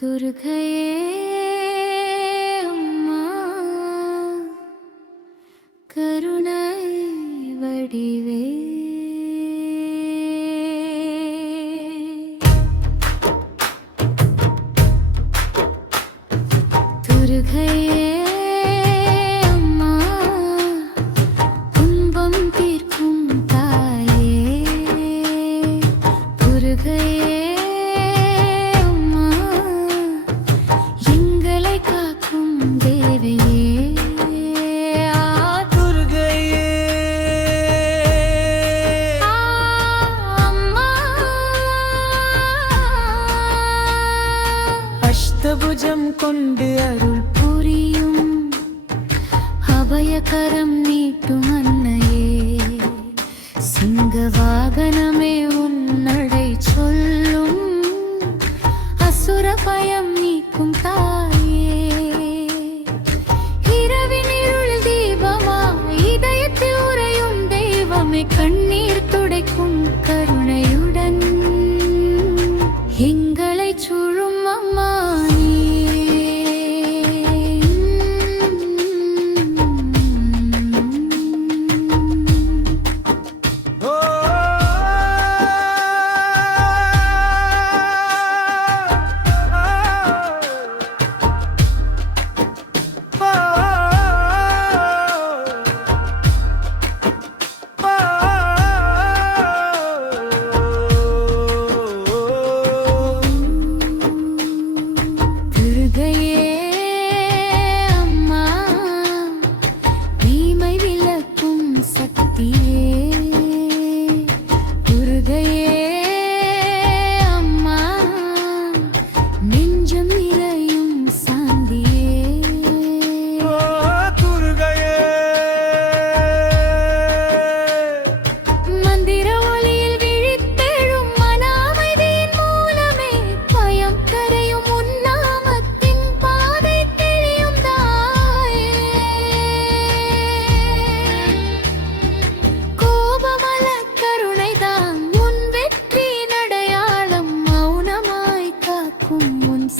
துர்க்கையே அம்மா கருணை வடிவே துர்க்கையே அம்மா துன்பம் தீர்க்கும் தாயே துர்க்கையே அஷ்டபுஜம் கொண்டு அருள் புரியும் அபயகரம் நீட்டும் அன்னையே சிங்க வாகனமே உன்னடை சொல்லும் அசுர பயம் நீக்கும் தாயே இரவின் இருள் தீபமா இதயத்தில் உறையும் தெய்வமே கண்ணீர் துடைக்கும் கருணையுடன் எங்களை சூழும் அம்மா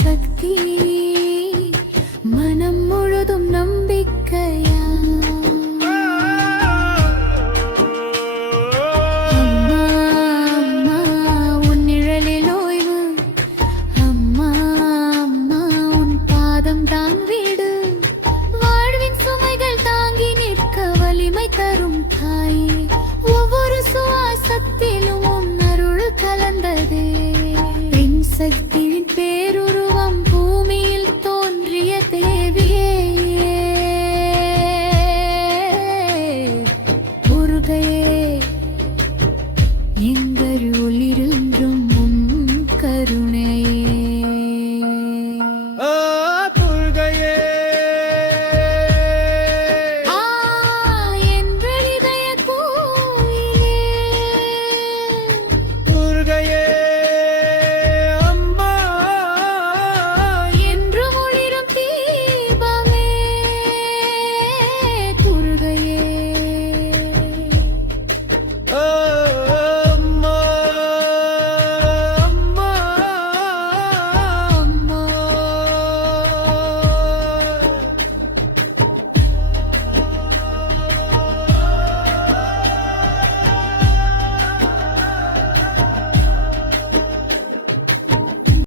சக்தி மனம் முழுதும் நம்பிக்கையா